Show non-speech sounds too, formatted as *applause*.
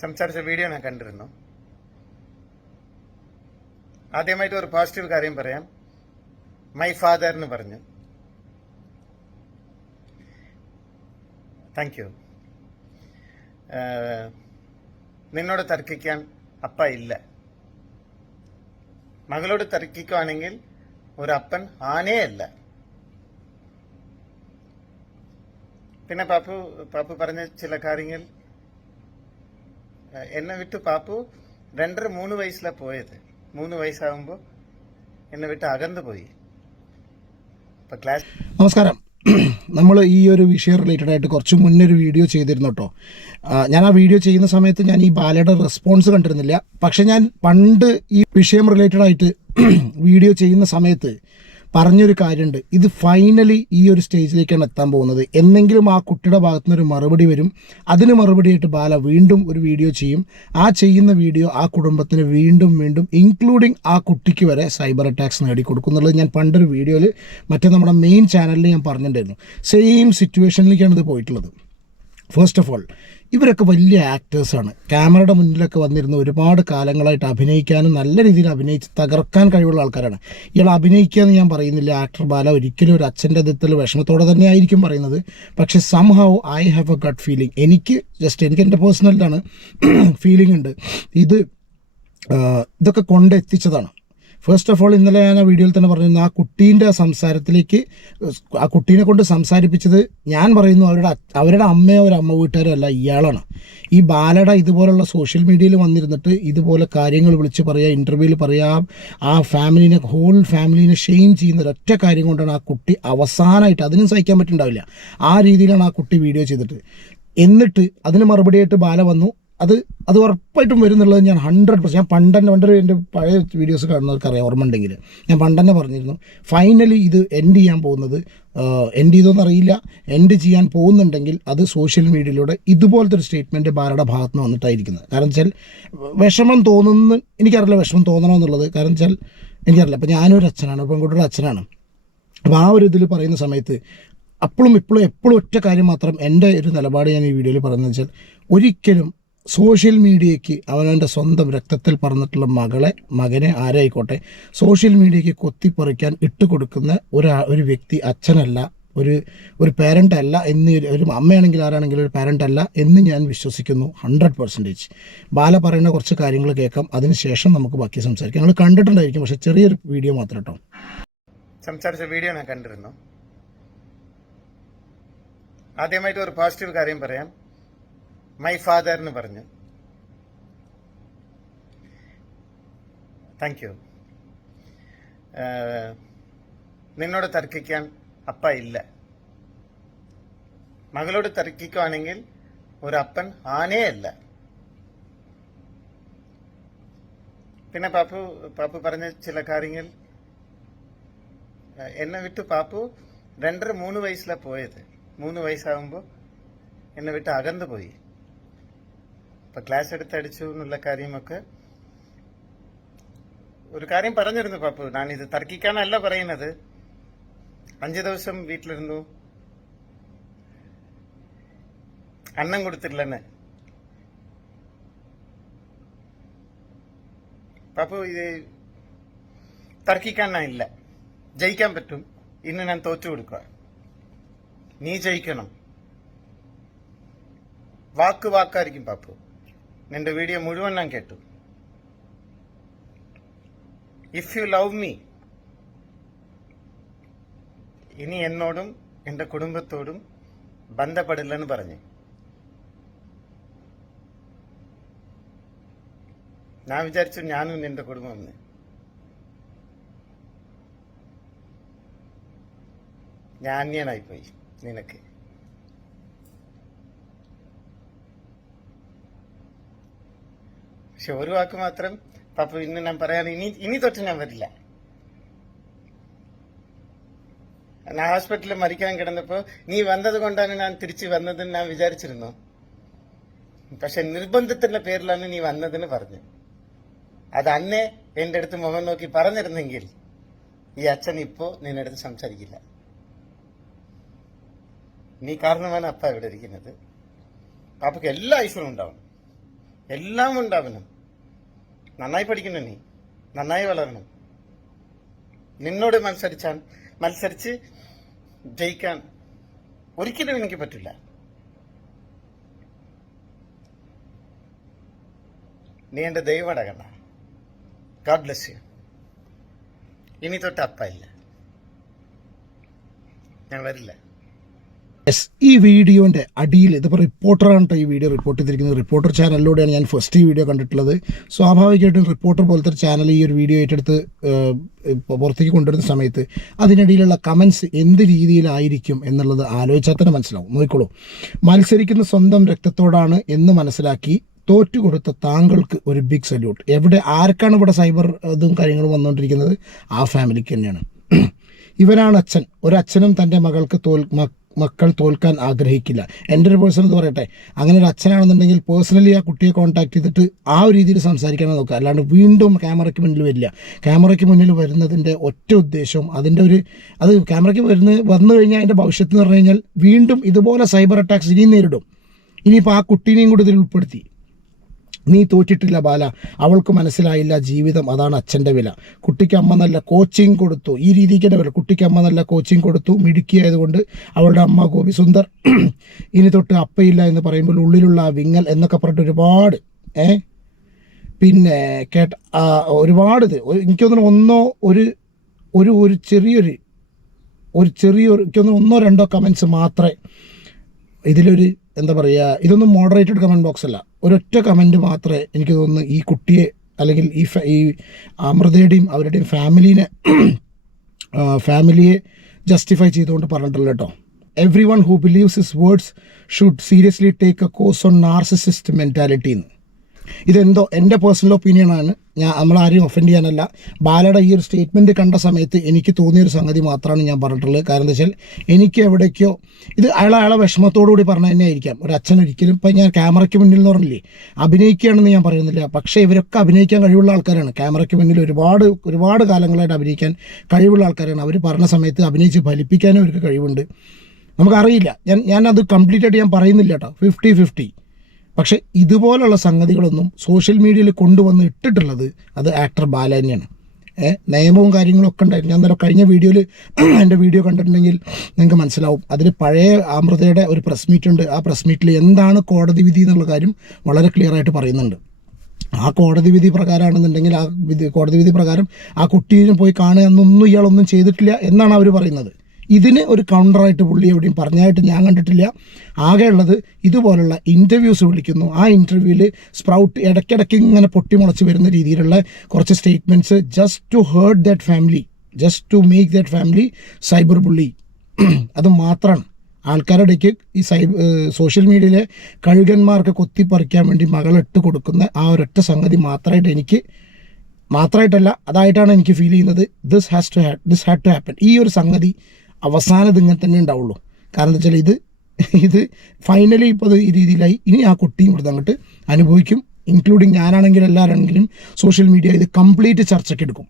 സംസാരിച്ച വീഡിയോ ഞാൻ കണ്ടിരുന്നു. ആദ്യമായിട്ട് ഒരു പോസിറ്റീവ് കാര്യം പറയാം. മൈ ഫാദർ എന്ന് പറഞ്ഞു. താങ്ക് യു നിന്നോട് തർക്കിക്കാൻ അപ്പ ഇല്ല. മകളോട് തർക്കിക്കുവാണെങ്കിൽ ഒരു അപ്പൻ ആനേ അല്ല. പിന്നെ പാപ്പു പാപ്പു പറഞ്ഞ ചില കാര്യങ്ങൾ എന്നെ വിട്ട് പാപ്പു രണ്ടര മൂന്ന് വയസ്സിലാ പോയത്. മൂന്ന് വയസ്സാകുമ്പോൾ എന്നെ വിട്ട് അകന്നു പോയി. ഇപ്പൊ ക്ലാസ് നമസ്കാരം. *clears throat* നമ്മൾ ഈ ഒരു വിഷയം റിലേറ്റഡ് ആയിട്ട് കുറച്ച് മുന്നേ ഒരു വീഡിയോ ചെയ്തിരുന്നു കേട്ടോ ഞാൻ ആ വീഡിയോ ചെയ്യുന്ന സമയത്ത് ഞാൻ ഈ ബാലയുടെ റെസ്പോൺസ് കണ്ടിരുന്നില്ല. പക്ഷെ ഞാൻ പണ്ട് ഈ വിഷയം റിലേറ്റഡ് ആയിട്ട് *clears throat* വീഡിയോ ചെയ്യുന്ന സമയത്ത് പറഞ്ഞൊരു കാര്യമുണ്ട് ഇത് ഫൈനലി ഈ ഒരു സ്റ്റേജിലേക്കാണ് എത്താൻ പോകുന്നത്. എന്നെങ്കിലും ആ കുട്ടിയുടെ ഭാഗത്തു നിന്ന് ഒരു മറുപടി വരും. അതിന് മറുപടിയായിട്ട് ബാല വീണ്ടും ഒരു വീഡിയോ ചെയ്യും. ആ ചെയ്യുന്ന വീഡിയോ ആ കുടുംബത്തിന് വീണ്ടും വീണ്ടും ഇൻക്ലൂഡിങ് ആ കുട്ടിക്ക് വരെ സൈബർ അറ്റാക്സ് നേടിക്കൊടുക്കും എന്നുള്ളത് ഞാൻ പണ്ടൊരു വീഡിയോയിൽ മറ്റേ നമ്മുടെ മെയിൻ ചാനലിൽ ഞാൻ പറഞ്ഞിട്ടുണ്ടായിരുന്നു. സെയിം സിറ്റുവേഷനിലേക്കാണ് ഇത് പോയിട്ടുള്ളത്. ഫസ്റ്റ് ഓഫ് ഓൾ ഇവരൊക്കെ വലിയ ആക്ടേഴ്സാണ് ക്യാമറയുടെ മുന്നിലൊക്കെ വന്നിരുന്ന ഒരുപാട് കാലങ്ങളായിട്ട് അഭിനയിക്കാനും നല്ല രീതിയിൽ അഭിനയിച്ച് തകർക്കാൻ കഴിവുള്ള ആൾക്കാരാണ്. ഇയാൾ അഭിനയിക്കുക എന്ന് ഞാൻ പറയുന്നില്ല. ആക്ടർ ബാല ഒരിക്കലും ഒരു അച്ഛന്റെ ദിത്തിൽ വിഷമത്തോടെ തന്നെ ആയിരിക്കും പറയുന്നത്. പക്ഷേ somehow I have a gut feeling എനിക്ക് ജസ്റ്റ് എനിക്ക് എന്റെ പേഴ്സണലിലാണ് ഫീലിംഗ് *clears throat* ഉണ്ട്. ഇത് ഇതൊക്കെ കൊണ്ടെത്തിച്ചതാണ് ഫസ്റ്റ് ഓഫ് ഓൾ ഇന്നലെ ഞാൻ ആ വീഡിയോയിൽ തന്നെ പറഞ്ഞിരുന്നു ആ കുട്ടീന്റെ സംസാരത്തിലേക്ക് ആ കുട്ടീനെ കൊണ്ട് സംസാരിപ്പിച്ചത് ഞാൻ പറയുന്നു അവരുടെ അവരുടെ അമ്മയോ ഒരു അമ്മ വീട്ടുകാരോ അല്ല ഇയാളാണ്. ഈ ബാലട ഇതുപോലുള്ള സോഷ്യൽ മീഡിയയിൽ വന്നിരുന്നിട്ട് ഇതുപോലെ കാര്യങ്ങൾ വിളിച്ച് പറയുക ഇന്റർവ്യൂവിൽ പറയാം ആ ഫാമിലിനെ ഹോൾ ഫാമിലിനെ ഷെയിം ചെയ്യുന്ന ഒരൊറ്റ കാര്യം കൊണ്ടാണ് ആ കുട്ടി അവസാനമായിട്ട് അതിനും സഹിക്കാൻ പറ്റുന്നുണ്ടാവില്ല ആ രീതിയിലാണ് ആ കുട്ടി വീഡിയോ ചെയ്തിട്ട്. എന്നിട്ട് അതിന് മറുപടിയായിട്ട് ബാല വന്നു അത് അത് ഉറപ്പായിട്ടും വരും എന്നുള്ളത് ഞാൻ ഹൺഡ്രഡ് പെർസെന്റ് ഞാൻ പണ്ടന്നെ പണ്ടൊരു എന്റെ പഴയ വീഡിയോസ് കാണുന്നവർക്ക് അറിയാം ഓർമ്മ ഉണ്ടെങ്കിൽ ഞാൻ പണ്ടന്നെ പറഞ്ഞിരുന്നു ഫൈനലി ഇത് എൻഡ് ചെയ്യാൻ പോകുന്നത് എൻഡ് ചെയ്തോന്ന് അറിയില്ല എൻഡ് ചെയ്യാൻ പോകുന്നുണ്ടെങ്കിൽ അത് സോഷ്യൽ മീഡിയയിലൂടെ ഇതുപോലത്തെ ഒരു സ്റ്റേറ്റ്മെന്റ് ബാലയുടെ ഭാഗത്ത് നിന്ന് വന്നിട്ടായിരിക്കുന്നത്. കാരണം വെച്ചാൽ വിഷമം തോന്നുന്ന എനിക്കറിയില്ല വിഷമം തോന്നണമെന്നുള്ളത് കാരണം വെച്ചാൽ എനിക്കറിയില്ല. അപ്പോൾ ഞാനൊരു അച്ഛനാണ് പെൺകുട്ടിയുടെ അച്ഛനാണ്. അപ്പോൾ ആ ഒരു ഇതിൽ പറയുന്ന സമയത്ത് അപ്പോഴും ഇപ്പോഴും എപ്പോഴും ഒറ്റ കാര്യം മാത്രം എന്റെ ഒരു നിലപാട് ഞാൻ ഈ വീഡിയോയിൽ പറയുന്നത് വെച്ചാൽ ഒരിക്കലും സോഷ്യൽ മീഡിയയ്ക്ക് അവനവന്റെ സ്വന്തം രക്തത്തിൽ പറഞ്ഞിട്ടുള്ള മകളെ മകനെ ആരായിക്കോട്ടെ സോഷ്യൽ മീഡിയയ്ക്ക് കൊത്തിപ്പറിക്കാൻ ഇട്ടുകൊടുക്കുന്ന ഒരാ ഒരു വ്യക്തി അച്ഛനല്ല ഒരു ഒരു പേരന്റ് അല്ല എന്ന് ഒരു- അമ്മയാണെങ്കിൽ ആരാണെങ്കിലും ഒരു പേരന്റ് അല്ല എന്ന് ഞാൻ വിശ്വസിക്കുന്നു ഹൺഡ്രഡ് പെർസെന്റേജ് ബാല പറയുന്ന കുറച്ച് കാര്യങ്ങൾ കേൾക്കാം അതിനുശേഷം നമുക്ക് ബാക്കി സംസാരിക്കാം. നിങ്ങൾ കണ്ടിട്ടുണ്ടായിരിക്കും പക്ഷേ ചെറിയൊരു വീഡിയോ മാത്രം കേട്ടോ സംസാരിച്ച വീഡിയോ ഞാൻ കണ്ടിരുന്നു. ആദ്യമായിട്ട് ഒരു പോസിറ്റീവ് കാര്യം പറയാം. മൈ ഫാദർ എന്ന് പറഞ്ഞു. താങ്ക് യു നിന്നോട് തർക്കിക്കാൻ അപ്പ ഇല്ല. മകളോട് തർക്കിക്കുവാണെങ്കിൽ ഒരപ്പൻ ആനയല്ല. പിന്നെ പാപ്പു പാപ്പു പറഞ്ഞ ചില കാര്യങ്ങൾ ഏഹ്, എന്നെ വിട്ട് പാപ്പു രണ്ടര മൂന്ന് വയസ്സിലാണ് പോയത്. മൂന്ന് വയസ്സാകുമ്പോൾ എന്നെ വിട്ട് അകന്നു പോയി. ഇപ്പൊ ക്ലാസ് എടുത്തടിച്ചു എന്നുള്ള കാര്യമൊക്കെ ഒരു കാര്യം പറഞ്ഞിരുന്നു പാപ്പു. ഞാൻ ഇത് തർക്കിക്കാനല്ല പറയുന്നത്. അഞ്ചു ദിവസം വീട്ടിലിരുന്നു. അന്നം കൊടുത്തില്ലെന്ന്. പാപ്പു ഇത് ഇല്ല. ജയിക്കാൻ പറ്റും. ഇന്ന് ഞാൻ തോറ്റു കൊടുക്കുക. നീ ജയിക്കണം. വാക്ക് വാക്കായിരിക്കും പാപ്പു. നിന്റെ വീഡിയോ മുഴുവൻ ഞാൻ കേട്ടു. ഇഫ് യു ലവ് മീ ഇനി എന്നോടും എന്റെ കുടുംബത്തോടും ബന്ധപ്പെടില്ലെന്ന് പറഞ്ഞു. ഞാൻ വിചാരിച്ചു ഞാനും നിന്റെ കുടുംബം ഞാനിയനായിപ്പോയി നിനക്ക്. പക്ഷെ ഒരു വാക്ക് മാത്രം പാപ്പ ഇന്ന് ഞാൻ പറയാൻ ഇനി ഇനി തൊട്ട് ഞാൻ വരില്ല. ഞാൻ ഹോസ്പിറ്റലിൽ മരിക്കാൻ കിടന്നപ്പോ നീ വന്നത് കൊണ്ടാണ് ഞാൻ തിരിച്ചു വന്നതെന്ന് ഞാൻ വിചാരിച്ചിരുന്നു. പക്ഷെ നിർബന്ധത്തിന്റെ പേരിലാണ് നീ വന്നതെന്ന് പറഞ്ഞു. അത് അന്നേ എന്റെ അടുത്ത് മുഖം നോക്കി പറഞ്ഞിരുന്നെങ്കിൽ ഈ അച്ഛൻ ഇപ്പോ നിന്റെ അടുത്ത് സംസാരിക്കില്ല. നീ കാരണമാണ് അപ്പ ഇവിടെ ഇരിക്കുന്നത്. പാപ്പയ്ക്ക് എല്ലാ ഐശ്വര്യം ഉണ്ടാവും എല്ലാം ഉണ്ട് അവനും നന്നായി പഠിക്കണം നീ. നന്നായി വളരണം. നിന്നോട് മത്സരിച്ചാൽ മത്സരിച്ച് ജയിക്കാൻ ഒരിക്കലും എനിക്ക് പറ്റില്ല. നീ എന്റെ ദൈവമട കണ്ട ഗാഡ് ബ്ലെസ് യു ഇനി തൊട്ട് അപ്പ ഇല്ല. ഞാൻ വരില്ല. യെസ് ഈ വീഡിയോന്റെ അടിയിൽ ഇതിപ്പോൾ റിപ്പോർട്ടറാണ് കേട്ടോ ഈ വീഡിയോ റിപ്പോർട്ട് ചെയ്തിരിക്കുന്നത്. റിപ്പോർട്ടർ ചാനലിലൂടെയാണ് ഞാൻ ഫസ്റ്റ് ഈ വീഡിയോ കണ്ടിട്ടുള്ളത്. സ്വാഭാവികമായിട്ടും റിപ്പോർട്ടർ പോലത്തെ ചാനൽ ഈ ഒരു വീഡിയോ ഏറ്റെടുത്ത് പുറത്തേക്ക് കൊണ്ടുവരുന്ന സമയത്ത് അതിനിടയിലുള്ള കമൻസ് എന്ത് രീതിയിലായിരിക്കും എന്നുള്ളത് ആലോചിച്ചാൽ തന്നെ മനസ്സിലാവും. നോക്കിക്കോളൂ. മത്സരിക്കുന്ന സ്വന്തം രക്തത്തോടാണ് എന്ന് മനസ്സിലാക്കി തോറ്റു കൊടുത്ത താങ്കൾക്ക് ഒരു ബിഗ് സല്യൂട്ട് എവിടെ ആർക്കാണ് ഇവിടെ സൈബർ ഇതും കാര്യങ്ങളും വന്നുകൊണ്ടിരിക്കുന്നത്? ആ ഫാമിലിക്ക് തന്നെയാണ്. *clears throat* ഇവനാണ് അച്ഛൻ. ഒരച്ഛനും തന്റെ മകൾക്ക് തോൽ മക്കൾ തോൽക്കാൻ ആഗ്രഹിക്കില്ല. എന്റെ ഒരു പേഴ്സൺ എന്ന് പറയട്ടെ. അങ്ങനെ ഒരു അച്ഛനാണെന്നുണ്ടെങ്കിൽ പേഴ്സണലി ആ കുട്ടിയെ കോൺടാക്ട് ചെയ്തിട്ട് ആ ഒരു രീതിയിൽ സംസാരിക്കാൻ നോക്കുക. അല്ലാണ്ട് വീണ്ടും ക്യാമറയ്ക്ക് മുന്നിൽ വരില്ല. ക്യാമറയ്ക്ക് മുന്നിൽ വരുന്നതിന്റെ ഒറ്റ ഉദ്ദേശവും അതിന്റെ ഒരു അത് ക്യാമറയ്ക്ക് വരുന്ന വന്നു കഴിഞ്ഞാൽ അതിന്റെ ഭവിഷ്യത്ത് എന്ന് പറഞ്ഞു കഴിഞ്ഞാൽ വീണ്ടും ഇതുപോലെ സൈബർ അറ്റാക്സ് ഇനിയും നേരിടും. ഇനിയിപ്പോൾ ആ കുട്ടീനെയും കൂടി ഇതിൽ ഉൾപ്പെടുത്തി. നീ തോറ്റിട്ടില്ല ബാല. അവൾക്ക് മനസ്സിലായില്ല ജീവിതം അതാണ് അച്ഛന്റെ വില. കുട്ടിക്ക് അമ്മ നല്ല കോച്ചിങ് കൊടുത്തു. ഈ രീതിക്ക് തന്നെ വില കുട്ടിക്ക് അമ്മ നല്ല കോച്ചിങ് കൊടുത്തു. മിടുക്കിയായതുകൊണ്ട് അവളുടെ അമ്മ ഗോപി സുന്ദർ *clears throat* ഇനി തൊട്ട് അപ്പയില്ല എന്ന് പറയുമ്പോൾ ഉള്ളിലുള്ള ആ വിങ്ങൽ എന്നൊക്കെ പറഞ്ഞിട്ട് ഒരുപാട് ഏ? പിന്നെ കേട്ട ഒരുപാട് ഇത്. എനിക്ക് ഒന്നോ ഒരു ഒരു ഒരു ചെറിയൊരു ഒരു ചെറിയൊരു എനിക്ക് തോന്നുന്നു ഒന്നോ രണ്ടോ കമൻസ് മാത്രമേ ഇതിലൊരു എന്താ പറയുക ഇതൊന്നും മോഡറേറ്റഡ് കമന്റ് ബോക്സ് അല്ല. ഒരൊറ്റ കമന്റ് മാത്രമേ എനിക്ക് തോന്നുന്നു ഈ കുട്ടിയെ അല്ലെങ്കിൽ ഈ ഈ അമൃതയുടെയും അവരുടെയും ഫാമിലീനെ ഫാമിലിയെ ജസ്റ്റിഫൈ ചെയ്തുകൊണ്ട് പറഞ്ഞിട്ടുള്ള കേട്ടോ. Everyone who believes his words should seriously take a course on narcissist mentality എന്ന് ഇതെന്തോ എന്റെ പേഴ്സണൽ ഒപ്പീനിയനാണ് ഞാൻ നമ്മളാരെയും ഒഫൻഡ് ചെയ്യാനല്ല. ബാലയുടെ ഈ ഒരു സ്റ്റേറ്റ്മെന്റ് കണ്ട സമയത്ത് എനിക്ക് തോന്നിയൊരു സംഗതി മാത്രമാണ് ഞാൻ പറഞ്ഞിട്ടുള്ളത്. കാരണം എന്താ വെച്ചാൽ എനിക്ക് എവിടേക്കോ ഇത് അയാൾ അയാളെ വിഷമത്തോടുകൂടി പറഞ്ഞ തന്നെ ആയിരിക്കാം. ഒരു അച്ഛൻ ഒരിക്കലും ഇപ്പം ഞാൻ ക്യാമറയ്ക്ക് മുന്നിൽ എന്ന് പറഞ്ഞില്ലേ അഭിനയിക്കുകയാണെന്ന് ഞാൻ പറയുന്നില്ല. പക്ഷേ ഇവരൊക്കെ അഭിനയിക്കാൻ കഴിവുള്ള ആൾക്കാരാണ്. ക്യാമറയ്ക്ക് മുന്നിൽ ഒരുപാട് ഒരുപാട് കാലങ്ങളായിട്ട് അഭിനയിക്കാൻ കഴിവുള്ള ആൾക്കാരാണ്. അവർ പറഞ്ഞ സമയത്ത് അഭിനയിച്ച് ഫലിപ്പിക്കാനും അവർക്ക് കഴിവുണ്ട്. നമുക്കറിയില്ല. ഞാൻ ഞാനത് കംപ്ലീറ്റ് ആയിട്ട് ഞാൻ പറയുന്നില്ല കേട്ടോ. ഫിഫ്റ്റി ഫിഫ്റ്റി പക്ഷേ ഇതുപോലുള്ള സംഗതികളൊന്നും സോഷ്യൽ മീഡിയയിൽ കൊണ്ടുവന്ന് ഇട്ടിട്ടുള്ളത് അത് ആക്ടർ ബാല തന്നെയാണ്. നിയമവും കാര്യങ്ങളും ഒക്കെ ഉണ്ടായിരുന്നു. ഞാൻ നേരം കഴിഞ്ഞ വീഡിയോയിൽ *clears throat* എന്റെ വീഡിയോ കണ്ടിട്ടുണ്ടെങ്കിൽ നിങ്ങൾക്ക് മനസ്സിലാവും. അതിൽ പഴയ അമൃതയുടെ ഒരു പ്രസ് മീറ്റ് ഉണ്ട്. ആ പ്രസ് മീറ്റിൽ എന്താണ് കോടതി വിധി എന്നുള്ള കാര്യം വളരെ ക്ലിയർ ആയിട്ട് പറയുന്നുണ്ട്. ആ കോടതി വിധി പ്രകാരമാണെന്നുണ്ടെങ്കിൽ ആ വിധി കോടതി വിധി പ്രകാരം ആ കുട്ടീനെ പോയി കാണുക എന്നൊന്നും ഇയാളൊന്നും ചെയ്തിട്ടില്ല എന്നാണ് അവർ പറയുന്നത്. ഇതിന് ഒരു കൗണ്ടറായിട്ട് പുള്ളി എവിടെയും പറഞ്ഞായിട്ട് ഞാൻ കണ്ടിട്ടില്ല. ആകെയുള്ളത് ഇതുപോലുള്ള ഇന്റർവ്യൂസ് വിളിക്കുന്നു. ആ ഇന്റർവ്യൂവിൽ സ്പ്രൗട്ട് ഇടയ്ക്കിടയ്ക്ക് ഇങ്ങനെ പൊട്ടിമുളച്ച് വരുന്ന രീതിയിലുള്ള കുറച്ച് statements just to hurt that family just to make that family cyber bully അത് മാത്രമാണ് ആൾക്കാരുടെ ഈ സൈ സോഷ്യൽ മീഡിയയിലെ കഴുകന്മാർക്ക് കൊത്തിപ്പറിക്കാൻ വേണ്ടി മകളിട്ട് കൊടുക്കുന്ന ആ ഒരൊറ്റ സംഗതി മാത്രമായിട്ട് എനിക്ക് മാത്രമായിട്ടല്ല അതായിട്ടാണ് എനിക്ക് ഫീൽ ചെയ്യുന്നത്. This has to ha this had to happen ഈ ഒരു സംഗതി അവസാനം ഇങ്ങനെ തന്നെ ഉണ്ടാവുള്ളൂ. കാരണം എന്താ വെച്ചാൽ ഇത് *laughs* ഇത് ഫൈനലി ഇപ്പോൾ അത് ഈ രീതിയിലായി. ഇനി ആ കുട്ടിയും ഇവിടുന്ന് അങ്ങോട്ട് അനുഭവിക്കും. ഇൻക്ലൂഡിങ് ഞാനാണെങ്കിലും എല്ലാവരാണെങ്കിലും സോഷ്യൽ മീഡിയ ഇത് കംപ്ലീറ്റ് ചർച്ചയ്ക്ക് എടുക്കും.